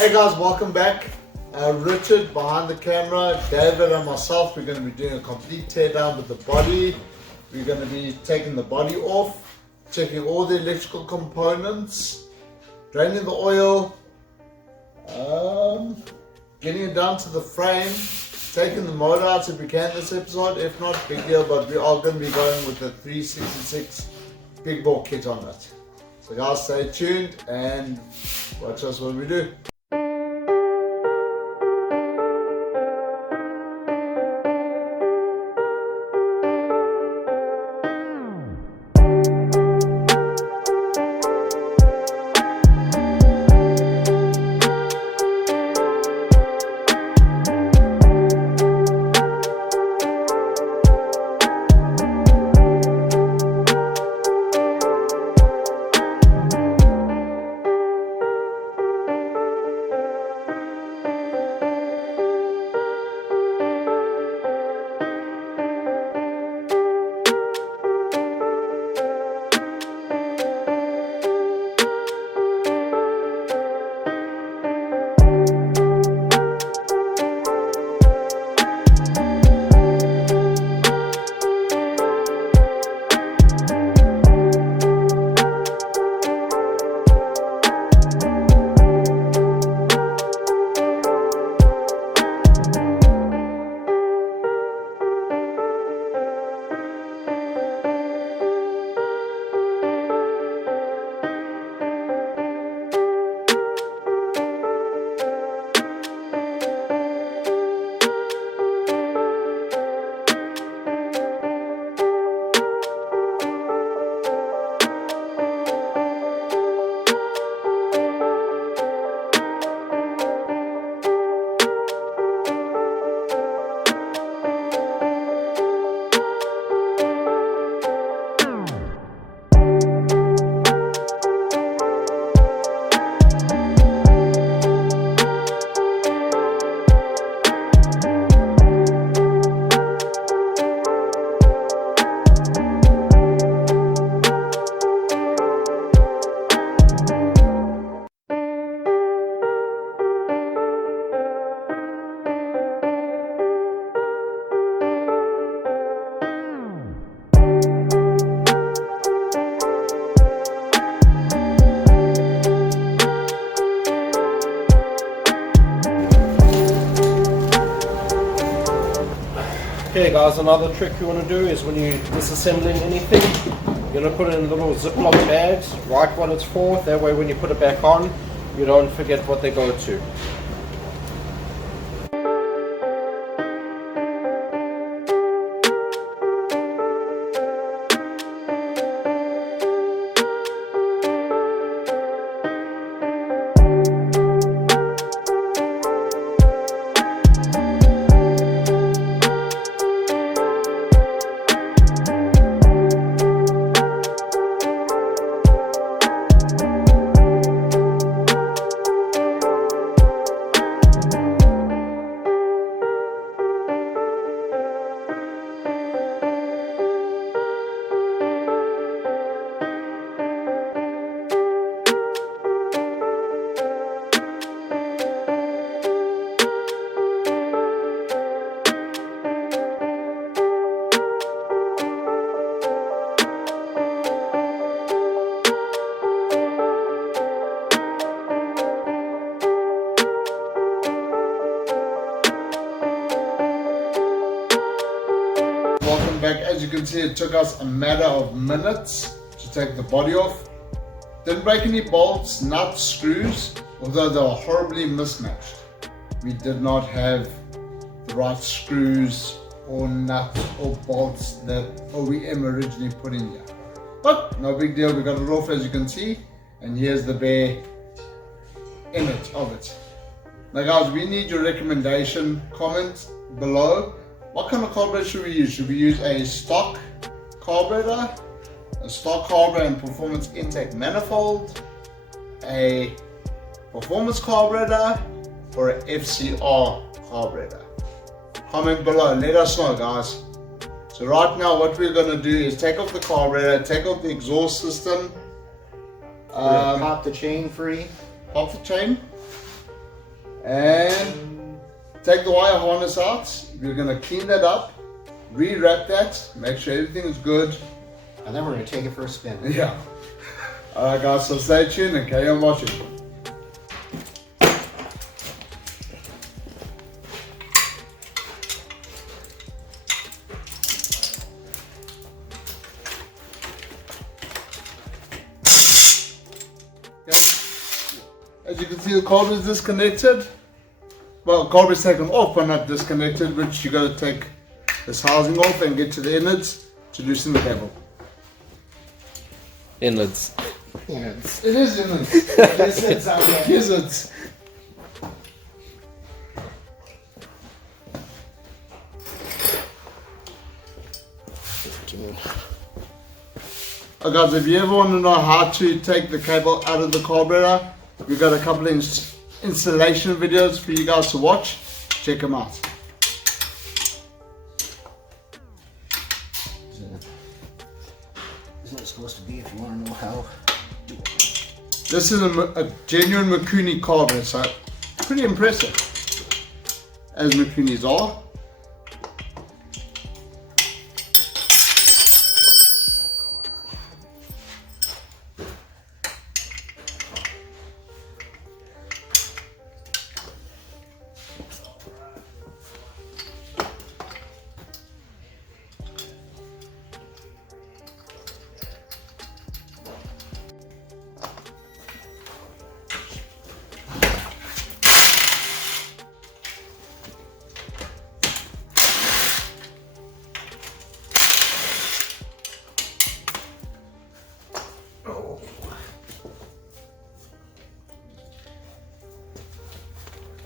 Hey guys, welcome back. Richard behind the camera, David and myself, we're going to be doing a complete teardown with the body. We're going to be taking the body off, checking all the electrical components, draining the oil, getting it down to the frame, taking the motor out if we can this episode. If not, big deal, but we are going to be going with the 366 big bore kit on it. So guys, stay tuned and watch us what we do. Okay guys, another trick you want to do is when you're disassembling anything, you're going to put it in little Ziploc bags, write what it's for, that way when you put it back on, you don't forget what they go to. Welcome back. As you can see, it took us a matter of minutes to take the body off. Didn't break any bolts, nuts, screws, although they were horribly mismatched. We did not have the right screws or nuts or bolts that OEM originally put in here. But no big deal, we got it off as you can see, and here's the bare image of it. Now guys, we need your recommendation. Comment below. What kind of carburetor should we use? Should we use a stock carburetor, and performance intake manifold, a performance carburetor, or an FCR carburetor? Comment below, let us know guys. So right now what we're going to do is take off the carburetor, take off the exhaust system, pop the chain free. Pop the chain. And take the wire harness out. We're going to clean that up, re-wrap that, make sure everything is good. And then we're going to take it for a spin. Yeah. Alright guys, so stay tuned and carry on watching. As you can see, the cord is disconnected. Well, cord is taken off but not disconnected, which you got to take this housing off and get to the innards to loosen the cable. Innards. Innards. It is innards. Innards out there. Gizzards. Guys, if you ever want to know how to take the cable out of the carburetor, we've got a couple of installation videos for you guys to watch. Check them out. Isn't it supposed to be if you want to know how? This is a genuine Mikuni carburetor, so pretty impressive, as Mikunis are.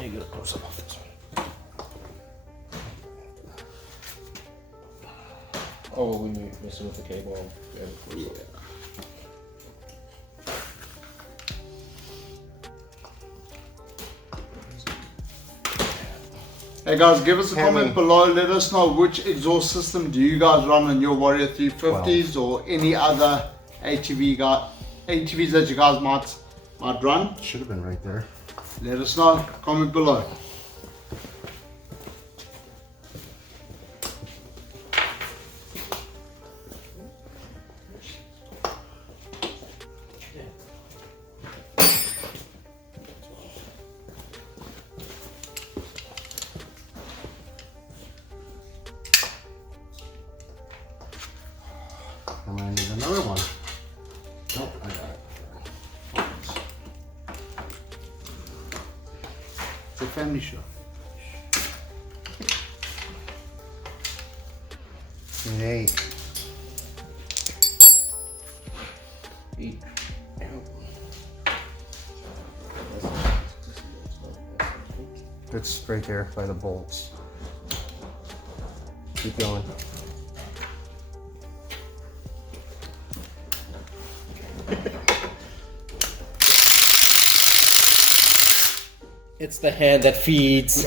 You gotta pull some off this one. Oh, when you're messing with the cable, yeah. Hey guys, give us a comment below. Let us know which exhaust system do you guys run on your Warrior 350s or any other ATVs that you guys might run. Should have been right there. Let us know. Comment below. I'm gonna need another one. Nope, I got it. It's a family show. Hey. It's right there by the bolts. Keep going. It's the hand that feeds.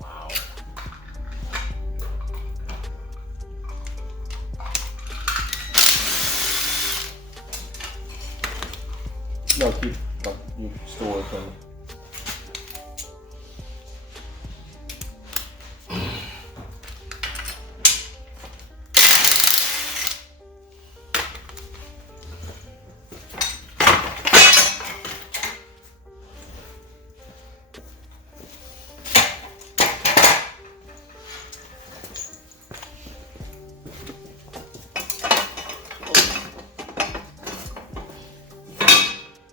Wow. No, you store it and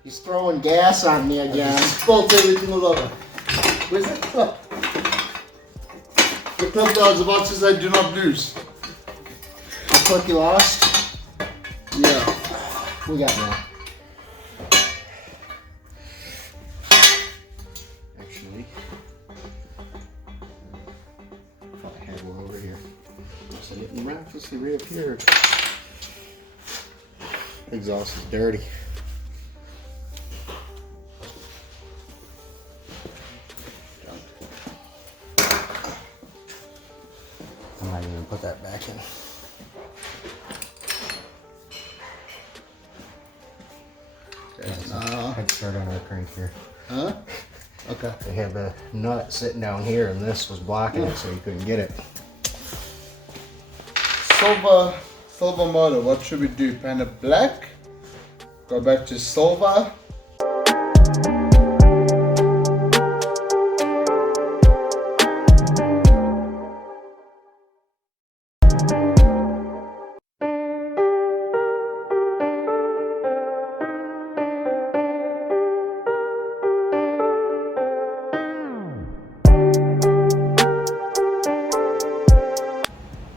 He's throwing gas on me again. Spilt everything all over. Where's the clip? The clip that I was about to say do not lose. The clip you lost? Yeah. We got more. Actually, I thought I had one over here. So it miraculously reappeared. Exhaust is dirty. I might even put that back in. Head start on our crank here. Huh? Okay. They have a nut sitting down here, and this was blocking it, so you couldn't get it. Silver motor. What should we do? Paint it black. Go back to silver.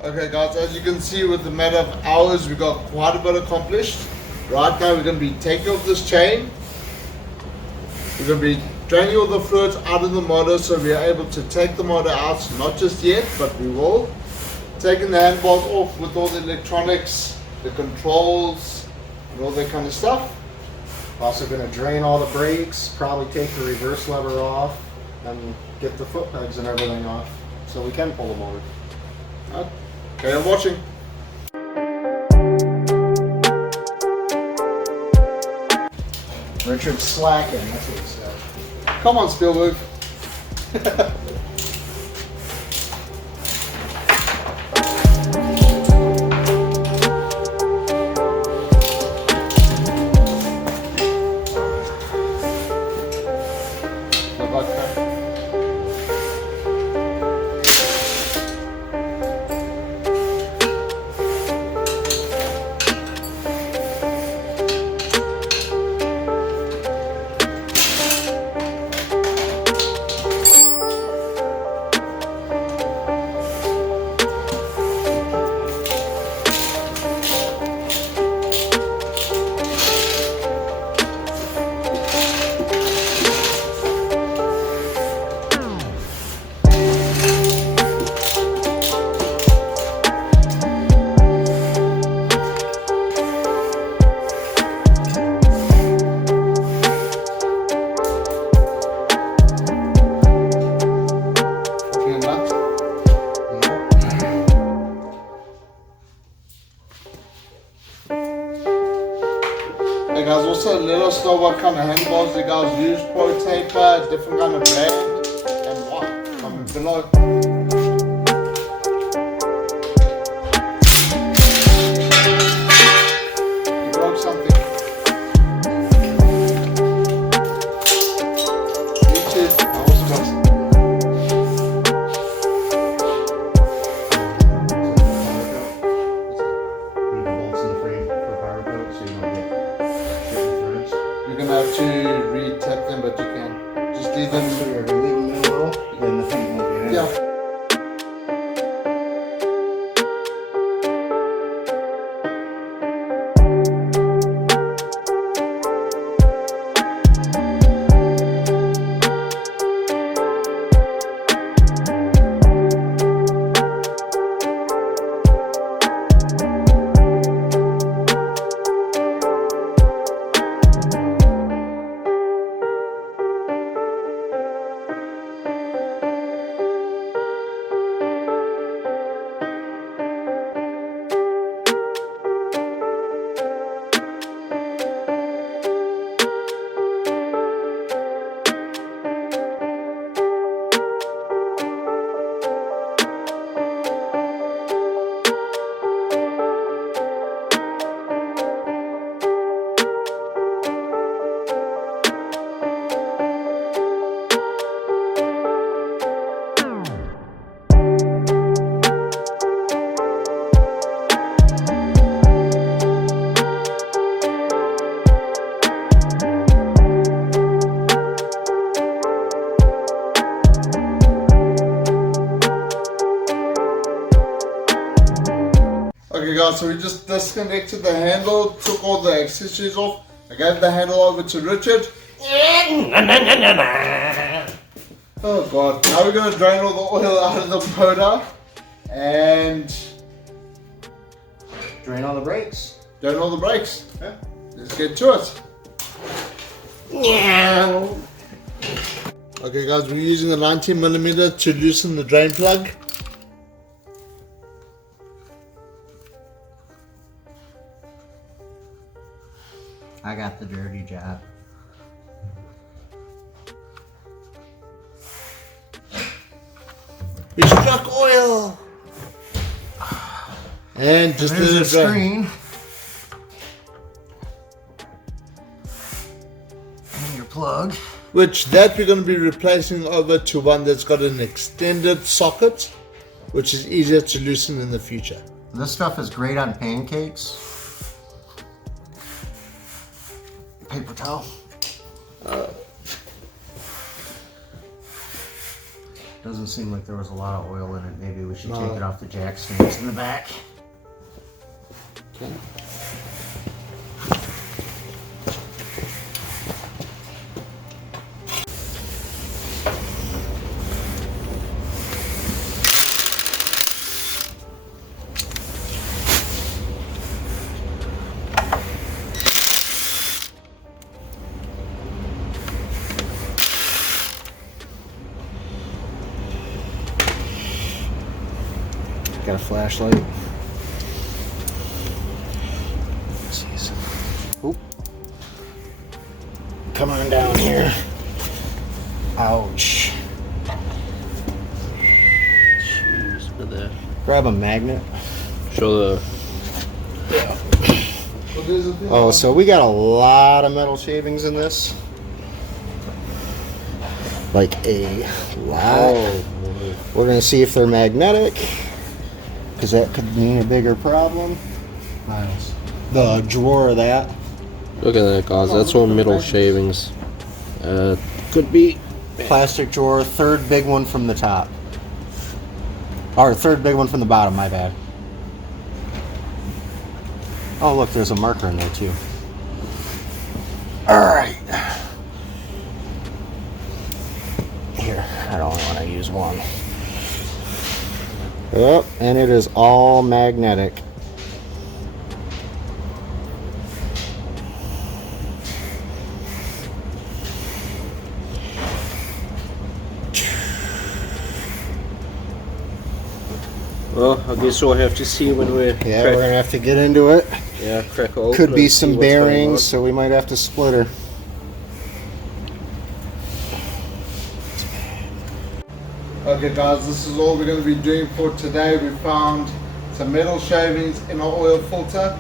Okay guys, as you can see, with the matter of hours we got quite a bit accomplished. Right now we're going to be taking off this chain. We're going to be draining all the fluids out of the motor so we are able to take the motor out, not just yet, but we will. Taking the handbars off with all the electronics, the controls, and all that kind of stuff. Also going to drain all the brakes, probably take the reverse lever off, and get the foot pegs and everything off so we can pull the motor. Okay, I'm watching. Richard's slacking, that's what he said. Come on, Spielberg. Hey guys, also let us know what kind of handbars you guys use, pro taper, different kind of brand, and what. Comment below. You broke something. Reaches, I was just. You're gonna have to re-tap them, but you can just leave them. So you're going to leave them in a row, then the paint won't get in. Yeah. Okay guys, so we just disconnected the handle, took all the accessories off. I gave the handle over to Richard. Oh god, now we're going to drain all the oil out of the motor and Drain all the brakes. drain all the brakes. Yeah. Let's get to it. Okay guys, we're using a 19mm to loosen the drain plug. I got the dirty job. We struck oil. And just There's let a it dry. screen. And your plug. Which that we're going to be replacing over to one that's got an extended socket, which is easier to loosen in the future. This stuff is great on pancakes. Paper towel. Doesn't seem like there was a lot of oil in it. Maybe we should take it off the jack stands in the back. Okay. Got a flashlight. Jeez. Oop. Come on down here. Ouch. Jeez, with the Grab a magnet. show the Oh, so we got a lot of metal shavings in this. Like a lot. We're gonna see if they're magnetic, because that could mean a bigger problem. Nice. The drawer of that. look at that, guys. That's all metal shavings. Could be. Plastic drawer, third big one from the top. Or third big one from the bottom, my bad. Oh, look, there's a marker in there, too. Alright. Here, I don't want to use one. Yep, and it is all magnetic. Well, I guess we'll have to see when we're Yeah, we're gonna have to get into it. crack it open. Could be and see some what's going bearings, so we might have to split her. Okay guys, this is all we're going to be doing for today. We found some metal shavings in our oil filter.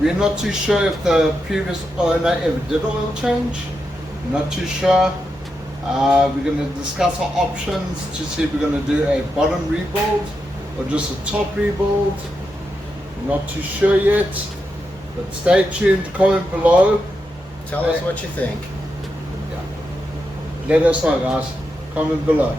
We're not too sure if the previous owner ever did oil change. We're not too sure. We're going to discuss our options to see if we're going to do a bottom rebuild or just a top rebuild. We're not too sure yet, but stay tuned, comment below. Tell us what you think. Let us know guys, comment below.